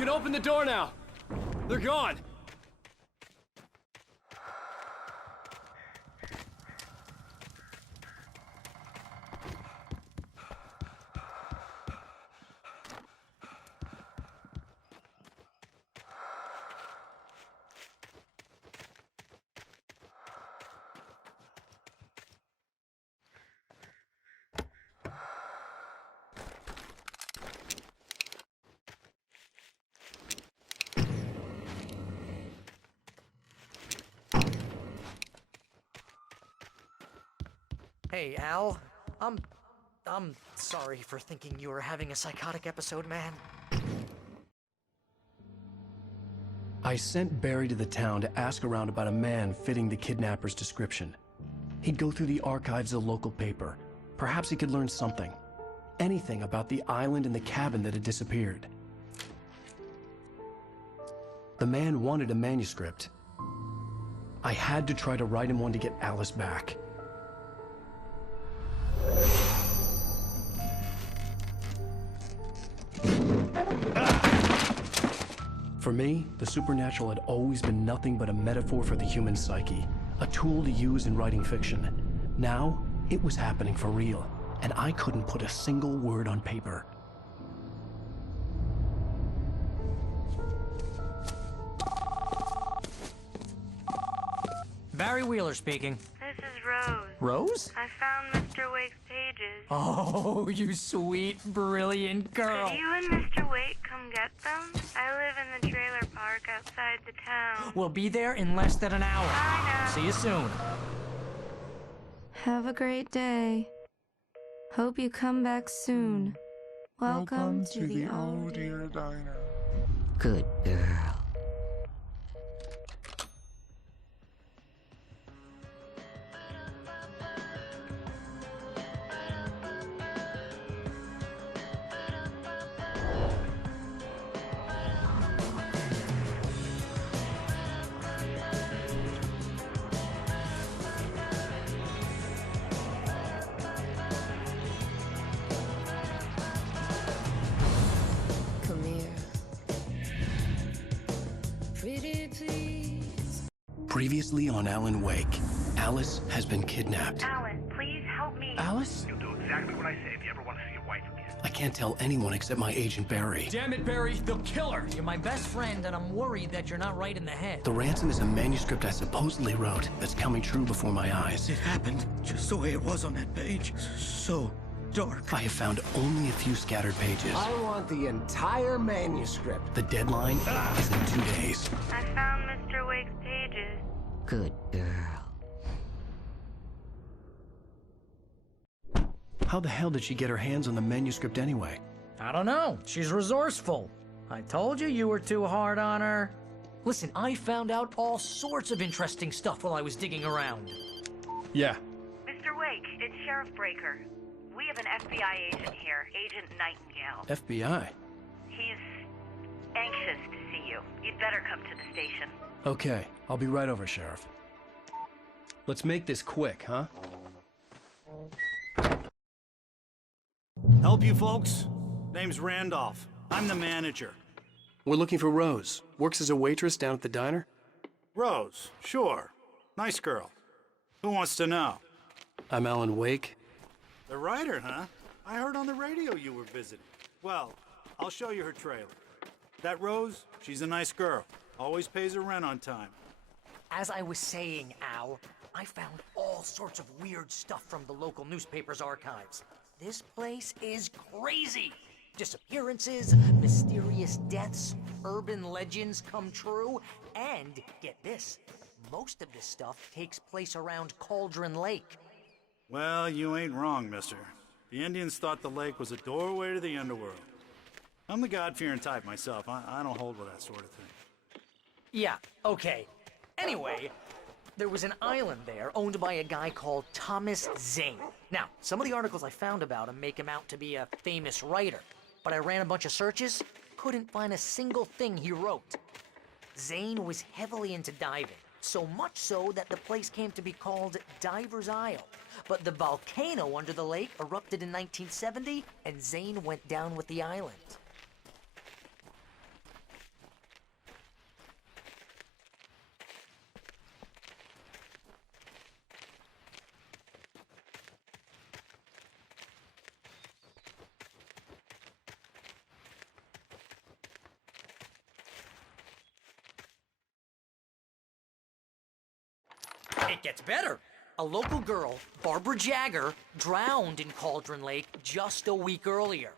can open the door now. They're gone. Hey, Al. I'm sorry for thinking you were having a psychotic episode, man. I sent Barry to the town to ask around about a man fitting the kidnapper's description. He'd go through the archives of the local paper. Perhaps he could learn something. Anything about the island and the cabin that had disappeared. The man wanted a manuscript. I had to try to write him one to get Alice back. For me, the supernatural had always been nothing but a metaphor for the human psyche, a tool to use in writing fiction. Now, it was happening for real, and I couldn't put a single word on paper. Barry Wheeler speaking. This is Rose. Rose? I found Mr. Wake's pages. Oh, you sweet, brilliant girl. Could you and Mr. Wake come get them? I live in the trailer park outside the town. We'll be there in less than an hour. I know. See you soon. Have a great day. Hope you come back soon. Welcome to the Oh Dear Diner. Good girl. Come here. Pretty please. Previously on Alan Wake, Alice has been kidnapped. Alan, please help me. Alice? You'll do exactly what I say if you ever want to see your wife again. I can't tell anyone except my agent Barry. Damn it, Barry, they'll kill her. You're my best friend, and I'm worried that you're not right in the head. The ransom is a manuscript I supposedly wrote that's coming true before my eyes. It happened just the way it was on that page. So dark. I have found only a few scattered pages. I want the entire manuscript. The deadline is in 2 days. I found Mr. Wake's pages. Good girl. How the hell did she get her hands on the manuscript anyway? I don't know. She's resourceful. I told you you were too hard on her. Listen, I found out all sorts of interesting stuff while I was digging around. Yeah. Mr. Wake, it's Sheriff Breaker. We have an FBI agent here, Agent Nightingale. FBI? He's anxious to see you. You'd better come to the station. Okay, I'll be right over, Sheriff. Let's make this quick, huh? Help you folks? Name's Randolph. I'm the manager. We're looking for Rose. Works as a waitress down at the diner. Rose, sure. Nice girl. Who wants to know? I'm Alan Wake. The writer, huh? I heard on the radio you were visiting. Well, I'll show you her trailer. That Rose, she's a nice girl. Always pays her rent on time. As I was saying, Al, I found all sorts of weird stuff from the local newspaper's archives. This place is crazy. Disappearances, mysterious deaths, urban legends come true, and get this, most of this stuff takes place around Cauldron Lake. Well, you ain't wrong, mister. The Indians thought the lake was a doorway to the underworld. I'm the God-fearing type myself. I don't hold with that sort of thing. Yeah, okay. Anyway, there was an island there owned by a guy called Thomas Zane. Now, some of the articles I found about him make him out to be a famous writer, but I ran a bunch of searches, couldn't find a single thing he wrote. Zane was heavily into diving, so much so that the place came to be called Diver's Isle. But the volcano under the lake erupted in 1970, and Zane went down with the island. It gets better. A local girl, Barbara Jagger, drowned in Cauldron Lake just a week earlier.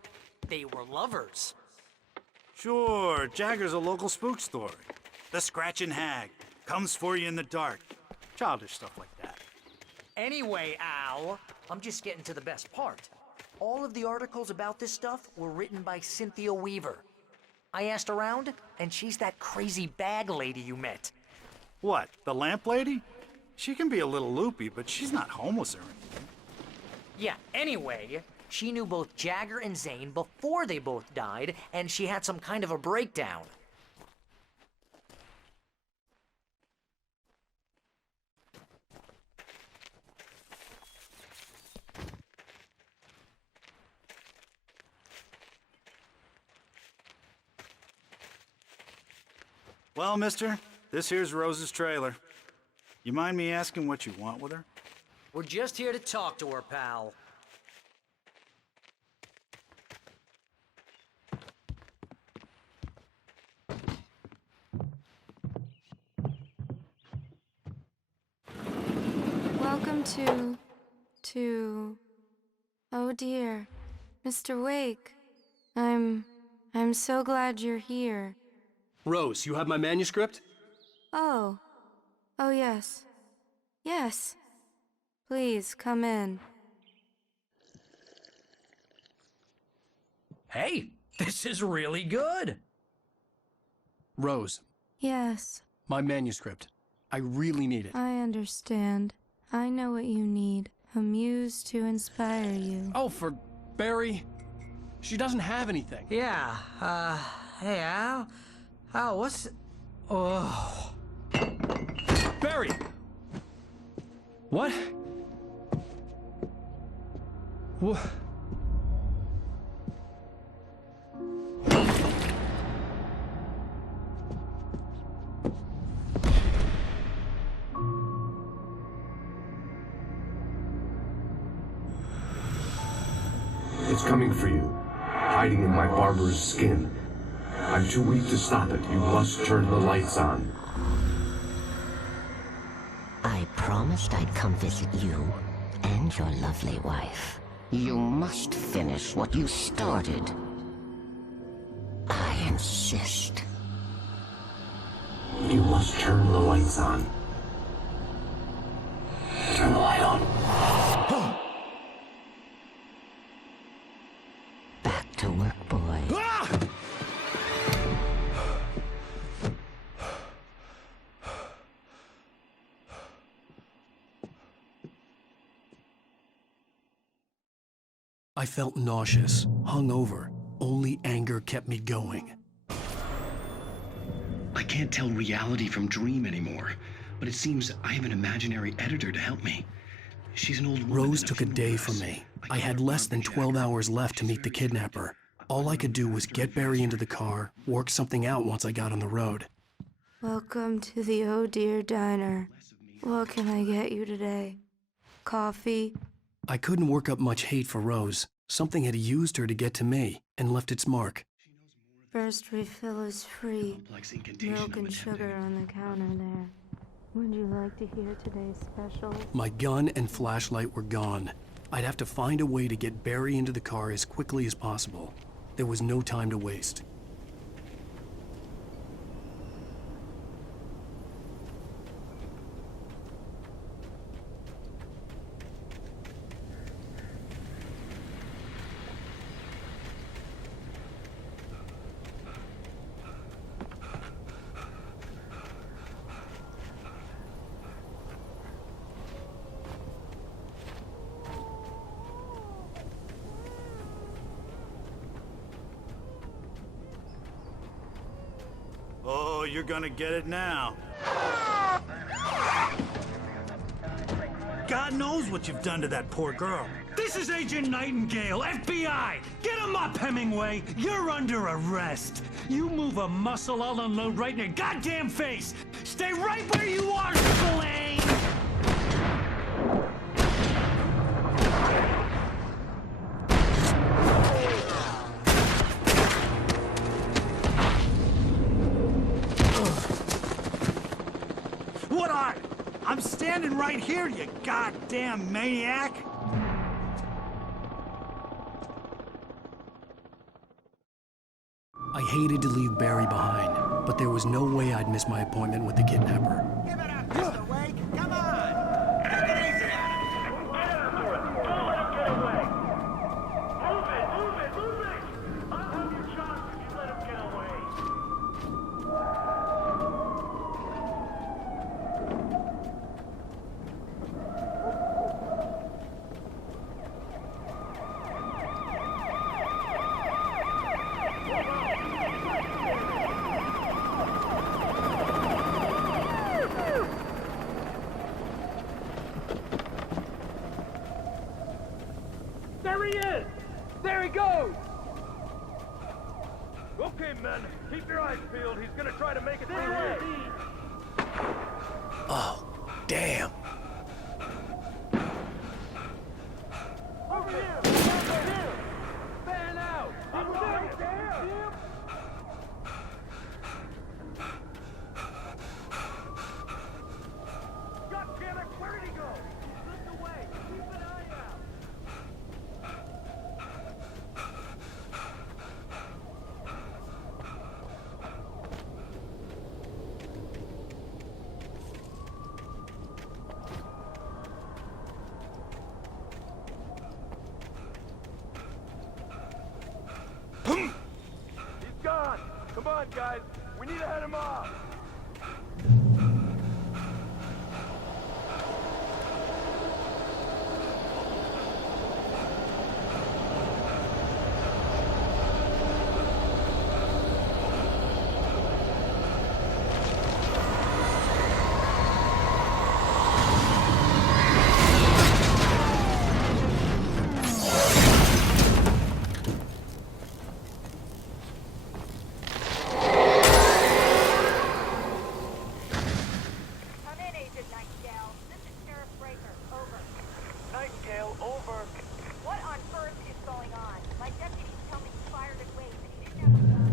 They were lovers. Sure, Jagger's a local spook story. The Scratching Hag comes for you in the dark. Childish stuff like that. Anyway, Al, I'm just getting to the best part. All of the articles about this stuff were written by Cynthia Weaver. I asked around, and she's that crazy bag lady you met. What, the lamp lady? She can be a little loopy, but she's not homeless or anything. Yeah, anyway, she knew both Jagger and Zane before they both died, and she had some kind of a breakdown. Well, mister, this here's Rose's trailer. You mind me asking what you want with her? We're just here to talk to her, pal. Welcome to... Oh dear, Mr. Wake. I'm so glad you're here. Rose, you have my manuscript? Oh. Oh, yes. Yes. Please, come in. Hey, this is really good. Rose, Yes, my manuscript. I really need it. I understand. I know what you need. A muse to inspire you. Oh, for Barry. She doesn't have anything. Yeah, hey, Al? Al, what's... Oh... Barry! What? What? It's coming for you, hiding in my barber's skin. I'm too weak to stop it. You must turn the lights on. I promised I'd come visit you and your lovely wife. You must finish what you started. I insist. You must turn the lights on. Turn the light on. Back to work, boy. I felt nauseous, hungover. Only anger kept me going. I can't tell reality from dream anymore, but it seems I have an imaginary editor to help me. She's an old woman. Rose took a day from me. I had less than 12 hours left to meet the kidnapper. All I could do was get Barry into the car, work something out once I got on the road. Welcome to the Oh Dear Diner. What can I get you today? Coffee? I couldn't work up much hate for Rose. Something had used her to get to me and left its mark. First refill is free. Milk and sugar on the counter there. Would you like to hear today's special? My gun and flashlight were gone. I'd have to find a way to get Barry into the car as quickly as possible. There was no time to waste. Oh, you're gonna get it now. God knows what you've done to that poor girl. This is Agent Nightingale, FBI! Get him up, Hemingway! You're under arrest! You move a muscle, I'll unload right in your goddamn face! Stay right where you are, Spillane! I'm standing standing right here, you goddamn maniac! I hated to leave Barry behind, but there was no way I'd miss my appointment with the kidnapper. Give it up, Mr. Wake! Come on! Take it easy on him! Get after it! Don't let him get away! Move it! Move it! Move it! I'll have your chance if you let him get away! There he is! There he goes! Okay, men, keep your eyes peeled. He's gonna try to make it through here. Oh, damn. Over here! Over here! Fan out! I'm right there! God damn it! Where did he go? He slipped away. Keep an eye out. He's gone. Come on, guys. We need to head him off. Nightingale, over. What on earth is going on? My deputies tell me he fired at Wade and he didn't have a gun.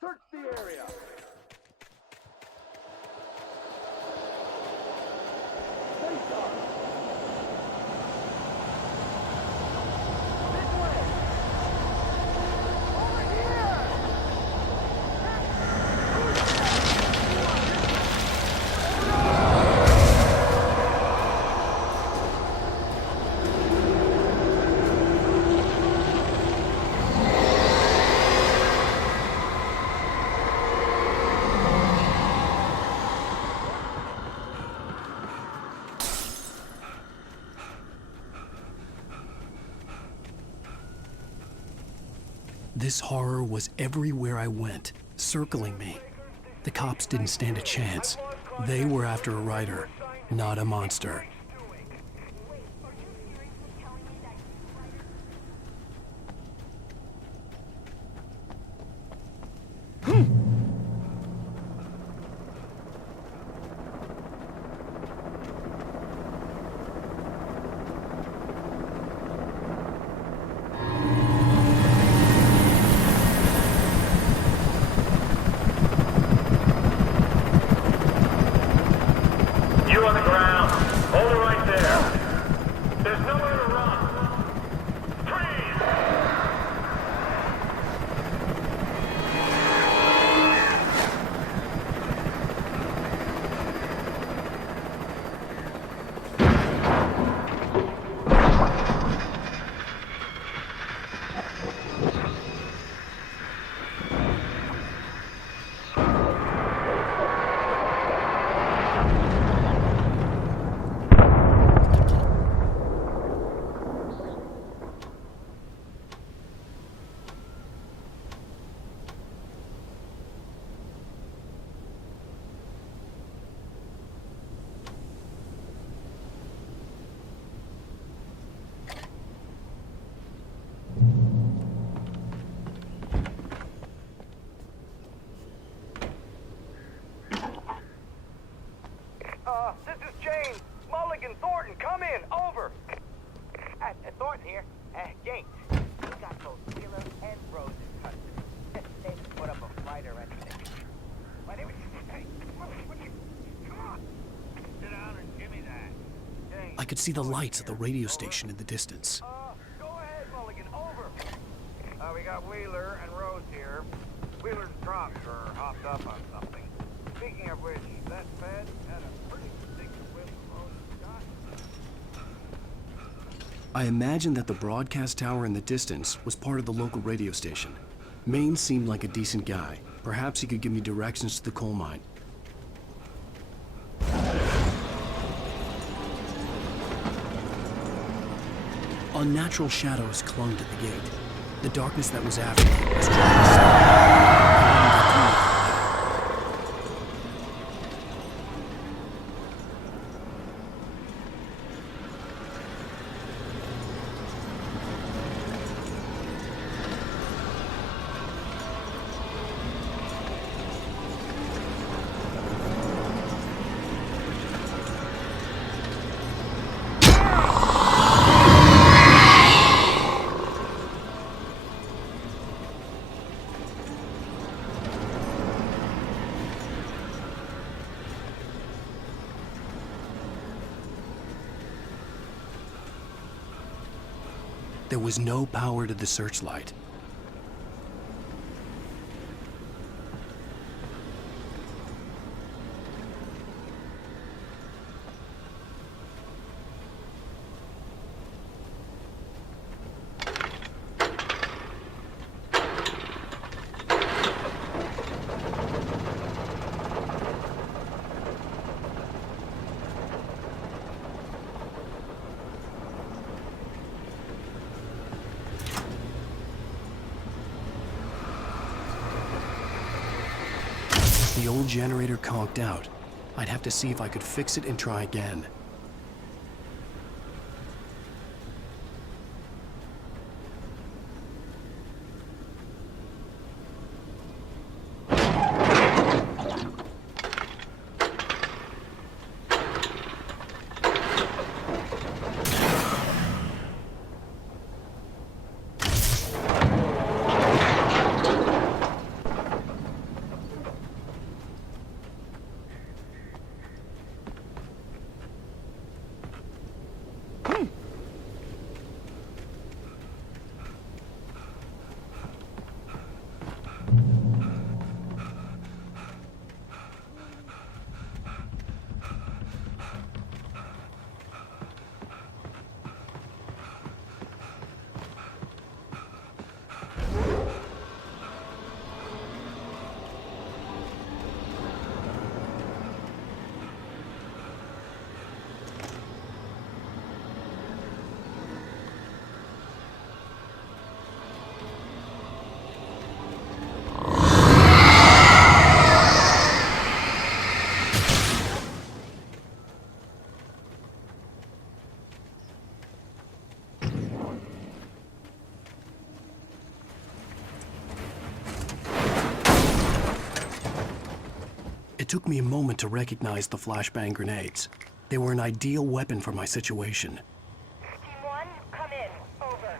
Search the area. Face off. This way. Over here. This horror was everywhere I went, circling me. The cops didn't stand a chance. They were after a writer, not a monster. You on the ground. Hold Norton here. Jake, we got both Wheeler and Rose in custody. They didn't put up a fight or anything. But it was... Hey, come on. Sit down and give me that. Hey, I could see the lights at the radio station in the distance. go ahead, Mulligan. Over. We got Wheeler and Rose here. Wheeler's drunk or hopped up on something. Speaking of which, that Fed had a pretty big whiff of Rose's shot. I imagined that the broadcast tower in the distance was part of the local radio station. Maine seemed like a decent guy. Perhaps he could give me directions to the coal mine. Unnatural shadows clung to the gate. The darkness that was after me was drawing me. There was no power to the searchlight. The old generator conked out. I'd have to see if I could fix it and try again. It took me a moment to recognize the flashbang grenades. They were an ideal weapon for my situation. Team 1, come in. Over.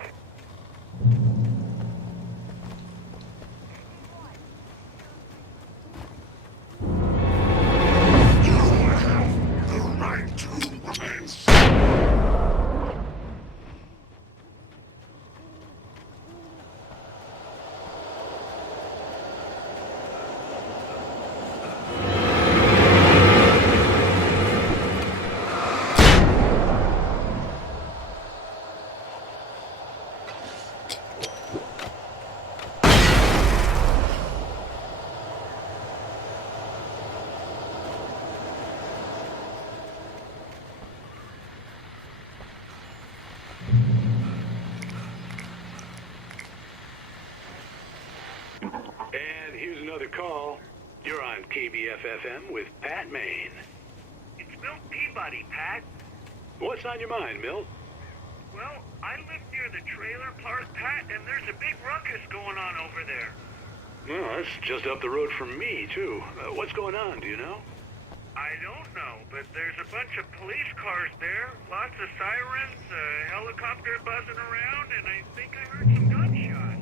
And here's another call. You're on KBF-FM with Pat Maine. It's Milt Peabody, Pat. What's on your mind, Milt? Well, I live near the trailer park, Pat, and there's a big ruckus going on over there. Well, that's just up the road from me, too. What's going on, do you know? I don't know, but there's a bunch of police cars there, lots of sirens, a helicopter buzzing around, and I think I heard some gunshots.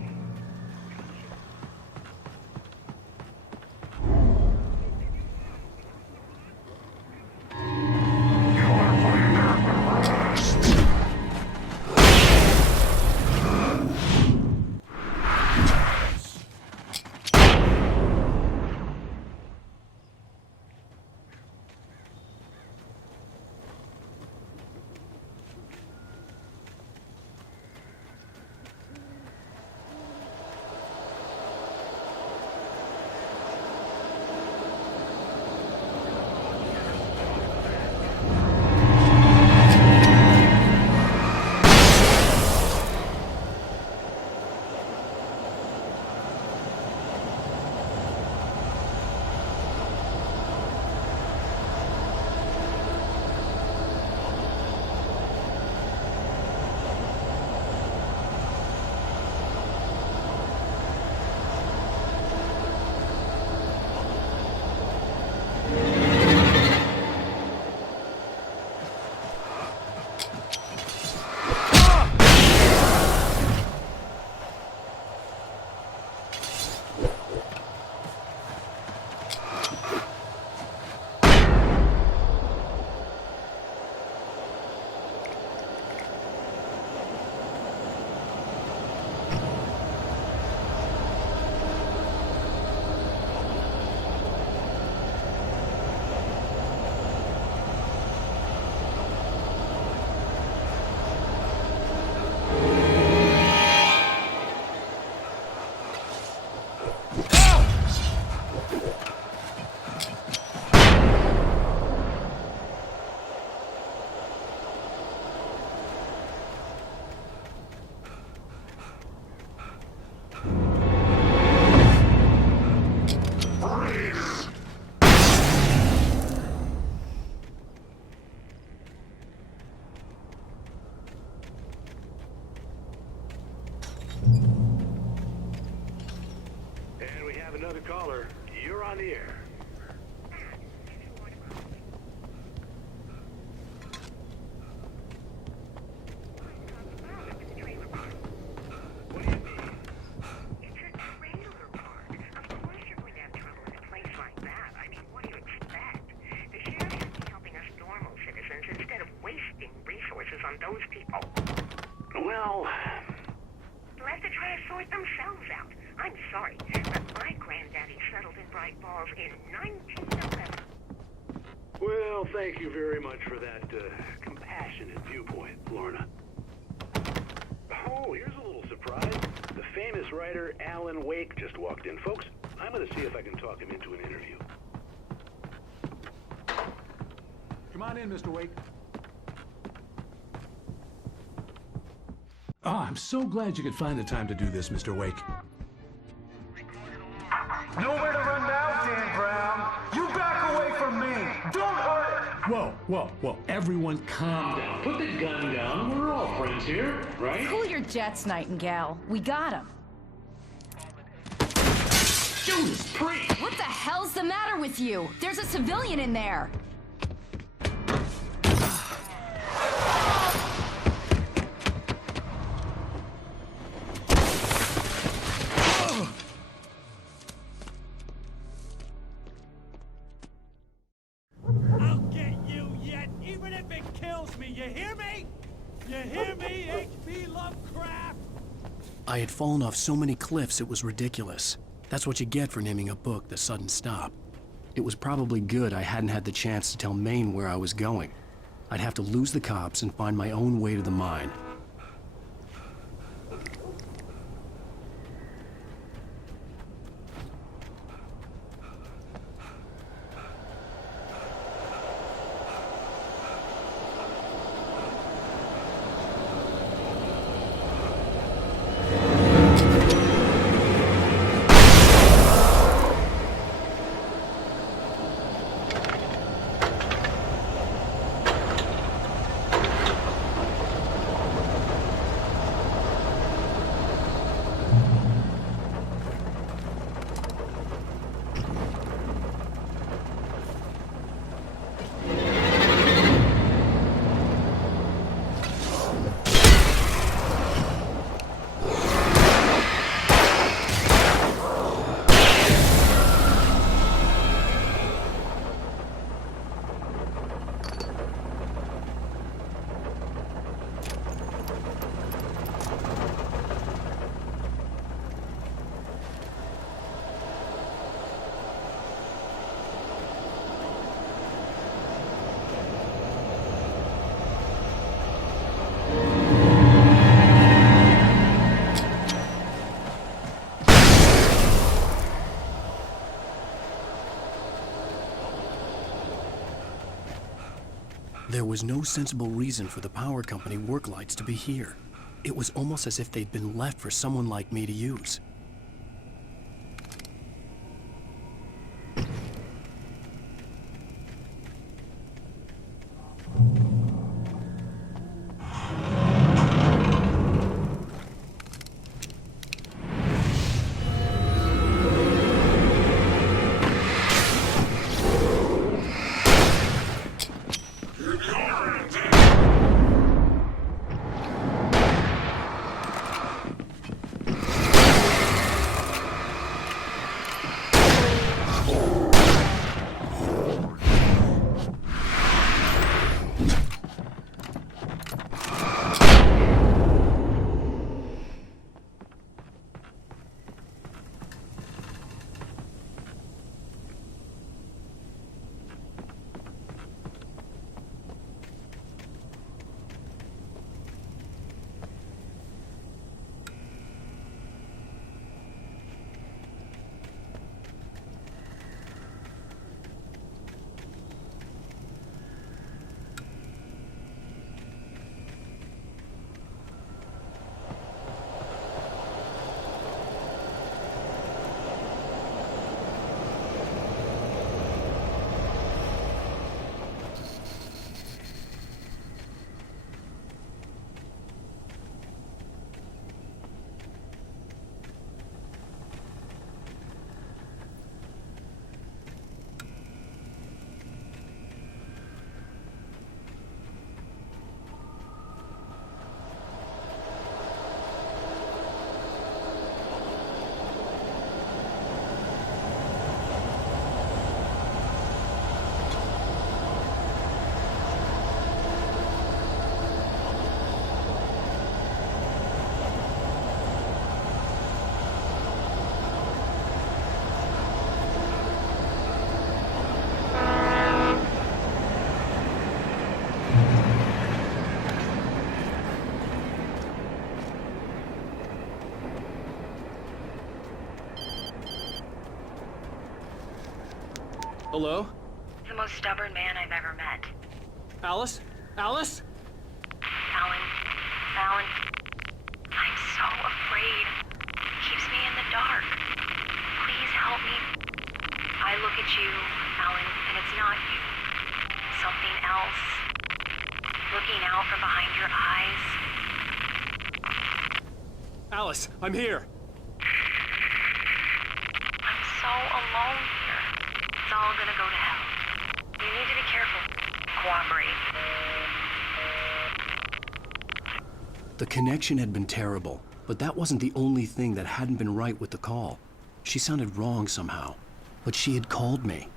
Another caller. You're on the air. What do you mean? It's a trailer park. Of course you're going to have trouble in a place like that. I mean, what do you expect? The sheriff should be helping us normal citizens instead of wasting resources on those people. Well... They'll have to try to sort themselves out. I'm sorry, but my granddaddy settled in Bright Falls in 1911. Well, thank you very much for that compassionate viewpoint, Lorna. Oh, here's a little surprise. The famous writer Alan Wake just walked in. Folks, I'm going to see if I can talk him into an interview. Come on in, Mr. Wake. Oh, I'm so glad you could find the time to do this, Mr. Wake. Nowhere to run now, Dan Brown. You back away from me. Don't hurt. Whoa, whoa, whoa. Everyone calm down. Put the gun down. We're all friends here, right? Cool your jets, Nightingale. We got him. Judas Priest! What the hell's the matter with you? There's a civilian in there. I'll get you yet, even if it kills me. You hear me? You hear me, H.P. Lovecraft? I had fallen off so many cliffs it was ridiculous. That's what you get for naming a book The Sudden Stop. It was probably good I hadn't had the chance to tell Maine where I was going. I'd have to lose the cops and find my own way to the mine. There was no sensible reason for the power company work lights to be here. It was almost as if they'd been left for someone like me to use. Hello? The most stubborn man I've ever met. Alice? Alice? Alan. Alan. I'm so afraid. He keeps me in the dark. Please help me. I look at you, Alan, and it's not you. Something else. Looking out from behind your eyes. Alice, I'm here. I'm so alone here. It's all gonna go to hell. You need to be careful. Cooperate. The connection had been terrible, but that wasn't the only thing that hadn't been right with the call. She sounded wrong somehow, but she had called me.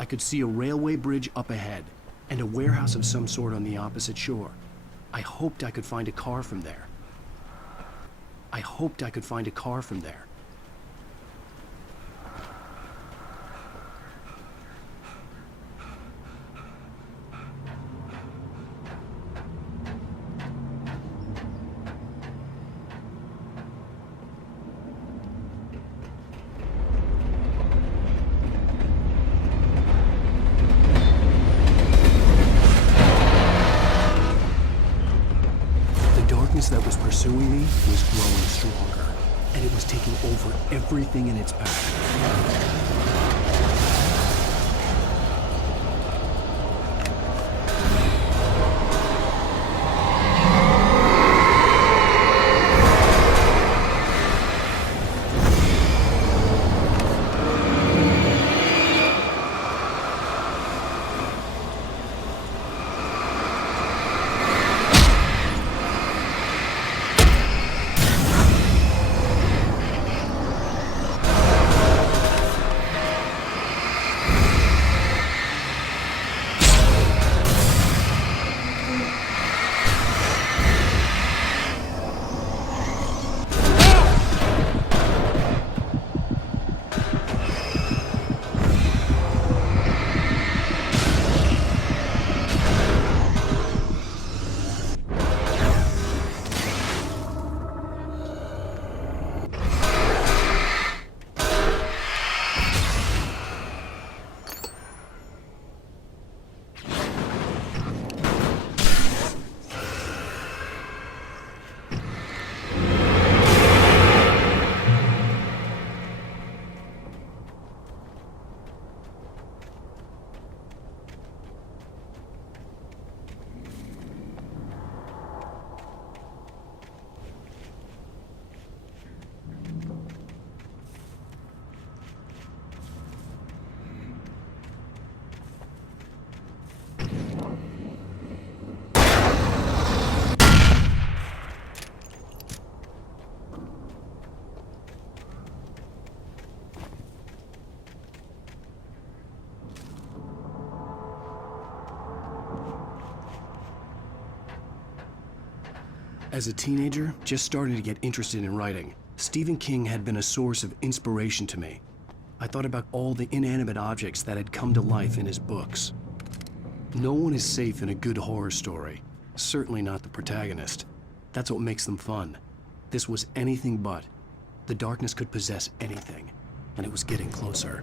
I could see a railway bridge up ahead, and a warehouse of some sort on the opposite shore. I hoped I could find a car from there. I hoped I could find a car from there. That was pursuing me was growing stronger, and it was taking over everything in its path. As a teenager, just starting to get interested in writing, Stephen King had been a source of inspiration to me. I thought about all the inanimate objects that had come to life in his books. No one is safe in a good horror story. Certainly not the protagonist. That's what makes them fun. This was anything but. The darkness could possess anything, and it was getting closer.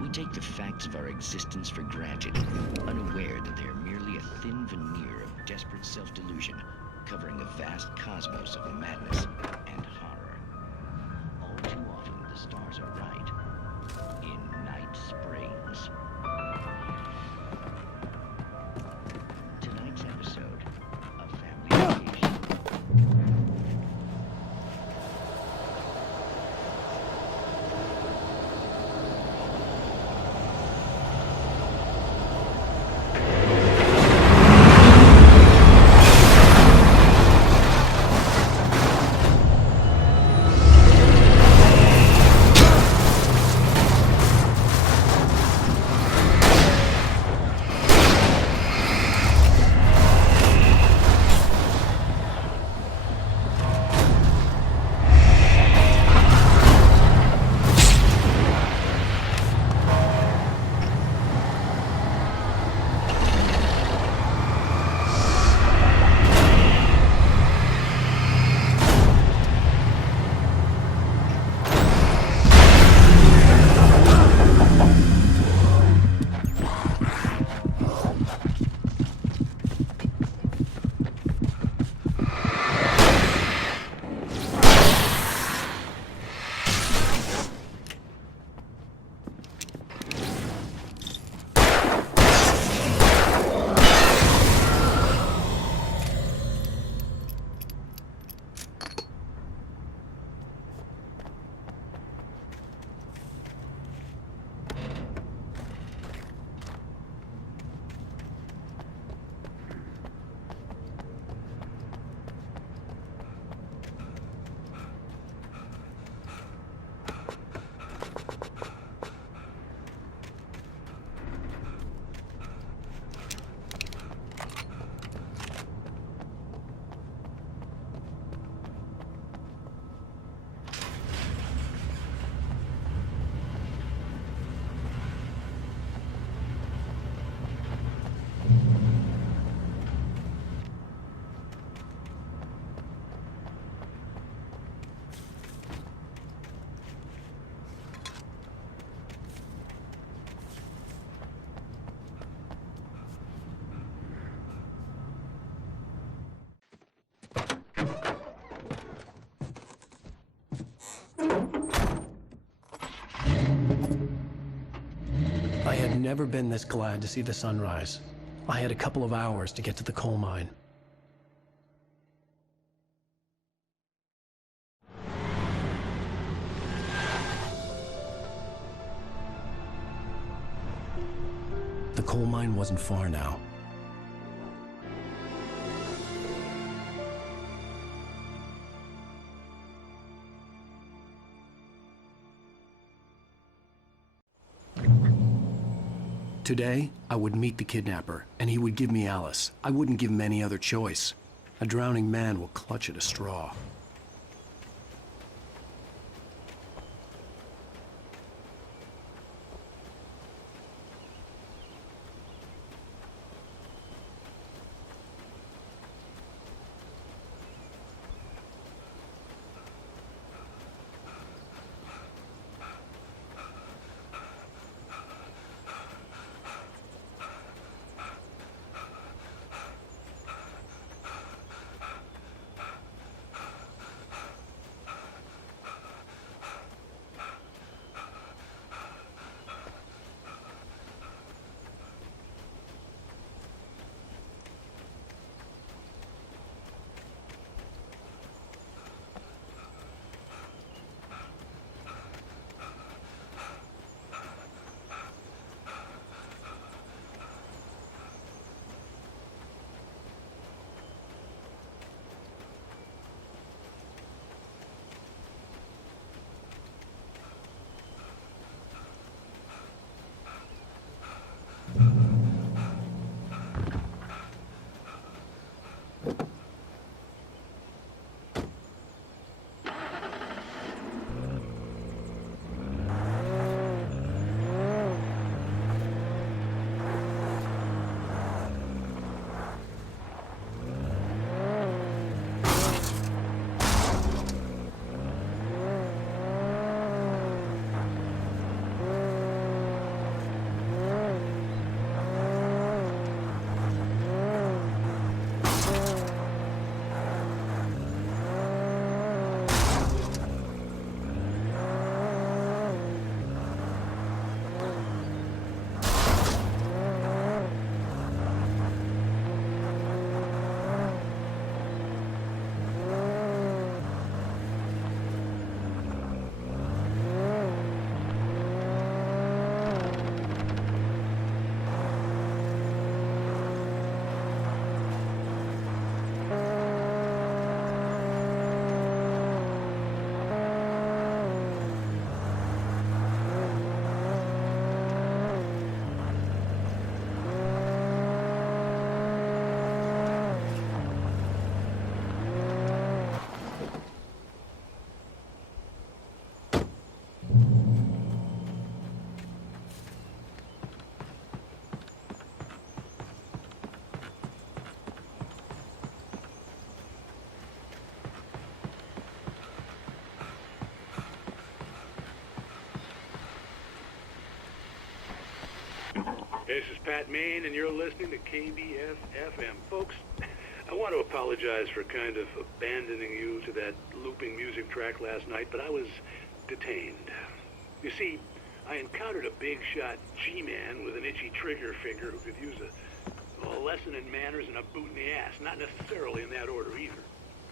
We take the facts of our existence for granted, unaware that they are merely a thin veneer of desperate self-delusion, covering a vast cosmos of madness and horror. All too often, the stars are right. In Night Springs. Tonight's episode, A Family Vacation. I had never been this glad to see the sunrise. I had a couple of hours to get to the coal mine. The coal mine wasn't far now. Today, I would meet the kidnapper, and he would give me Alice. I wouldn't give him any other choice. A drowning man will clutch at a straw. This is Pat Main, and you're listening to KBF-FM. Folks, I want to apologize for kind of abandoning you to that looping music track last night, but I was detained. You see, I encountered a big-shot G-man with an itchy trigger finger who could use a lesson in manners and a boot in the ass. Not necessarily in that order, either.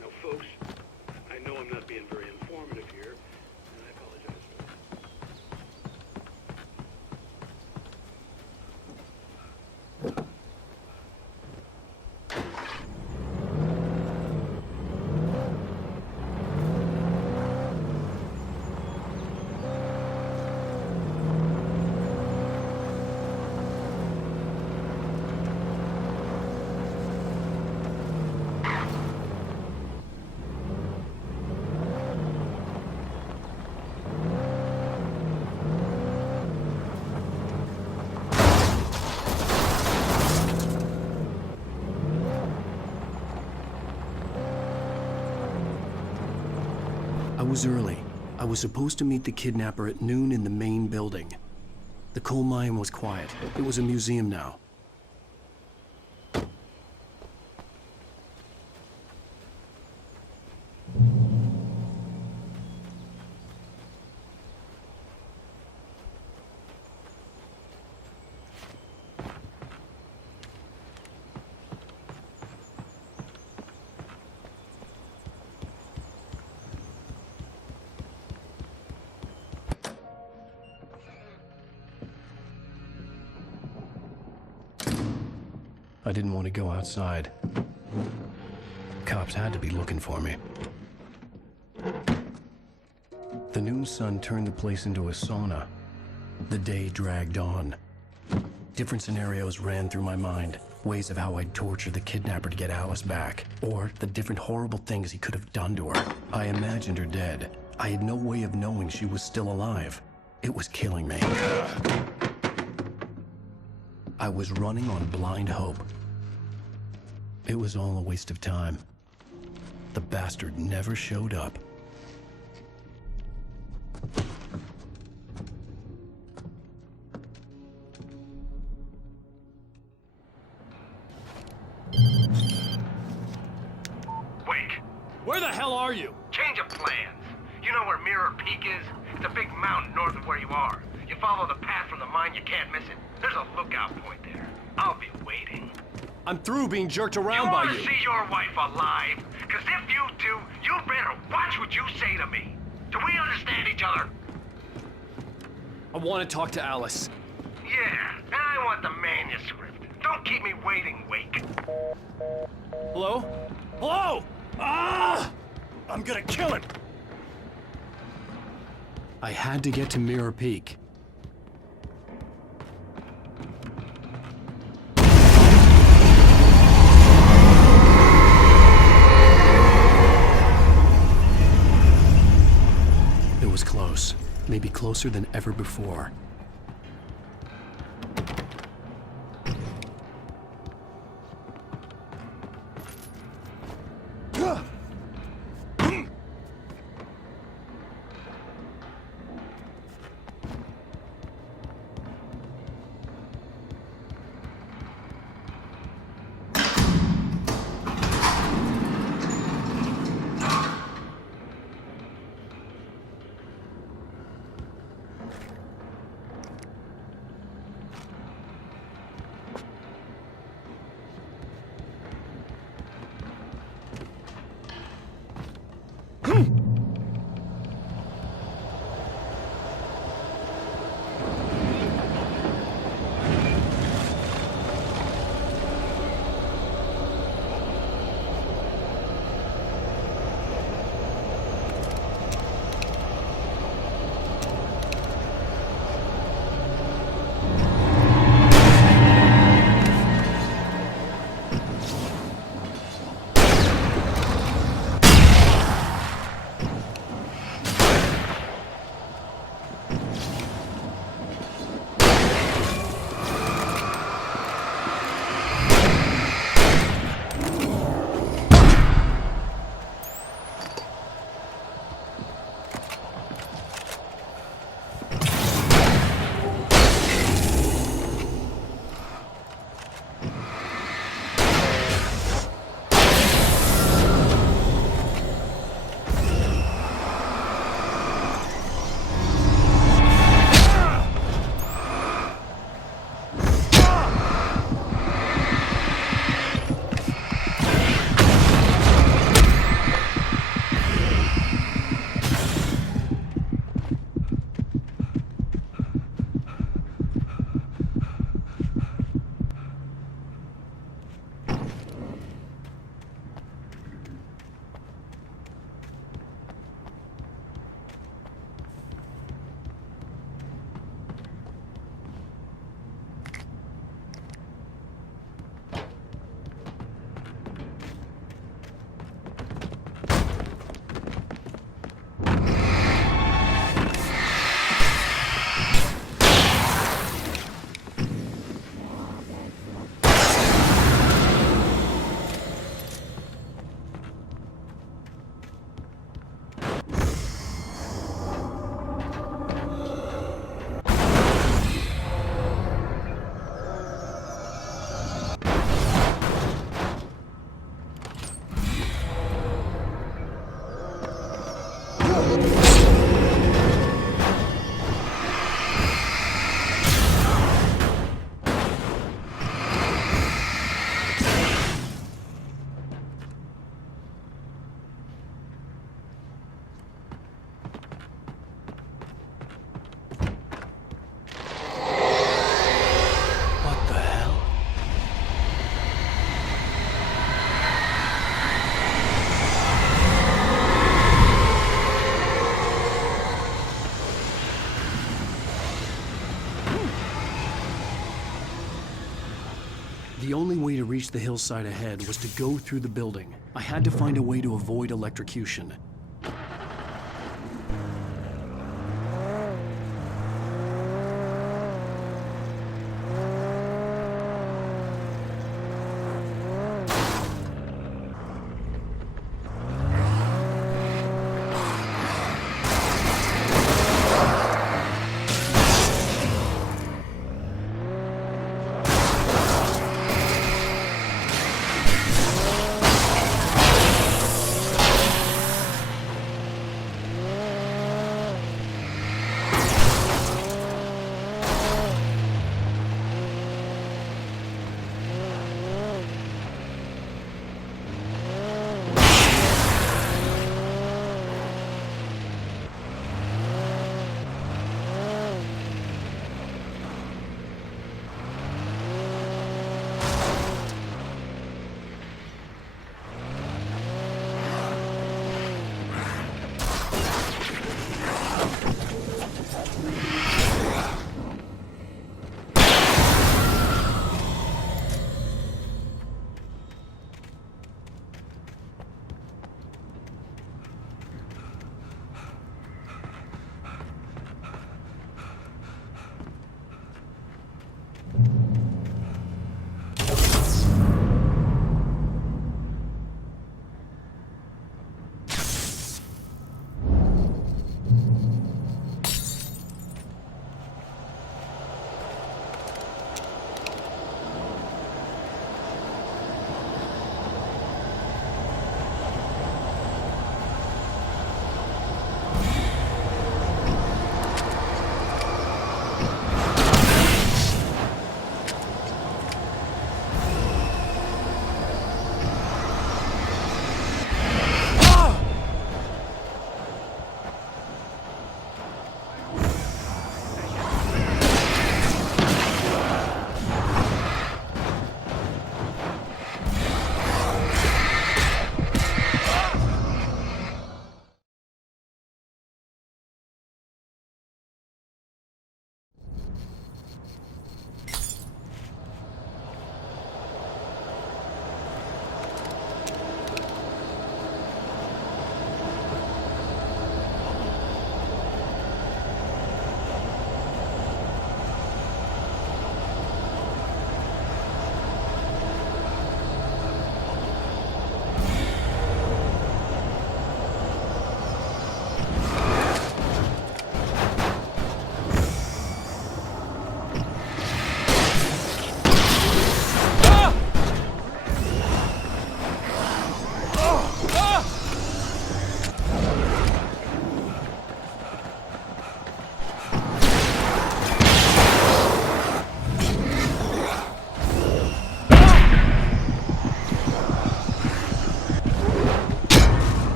Now, folks, I know I'm not being very informative here, and I apologize for that. I was early. I was supposed to meet the kidnapper at noon in the main building. The coal mine was quiet. It was a museum now. I didn't want to go outside. Cops had to be looking for me. The noon sun turned the place into a sauna. The day dragged on. Different scenarios ran through my mind. Ways of how I'd torture the kidnapper to get Alice back. Or the different horrible things he could have done to her. I imagined her dead. I had no way of knowing she was still alive. It was killing me. I was running on blind hope. It was all a waste of time. The bastard never showed up. Wake! Where the hell are you? Change of plans. You know where Mirror Peak is? It's a big mountain north of where you are. You follow the path from the mine, you can't miss it. There's a lookout point there. I'll be waiting. I'm through being jerked around by You you. wanna see your wife alive? Cause if you do, you better watch what you say to me. Do we understand each other? I want to talk to Alice. Yeah, and I want the manuscript. Don't keep me waiting, Wake. Hello? Hello? Ah! I'm gonna kill him! I had to get to Mirror Peak. It was close. Maybe closer than ever before. only way to reach the hillside ahead was to go through the building. I had to find a way to avoid electrocution.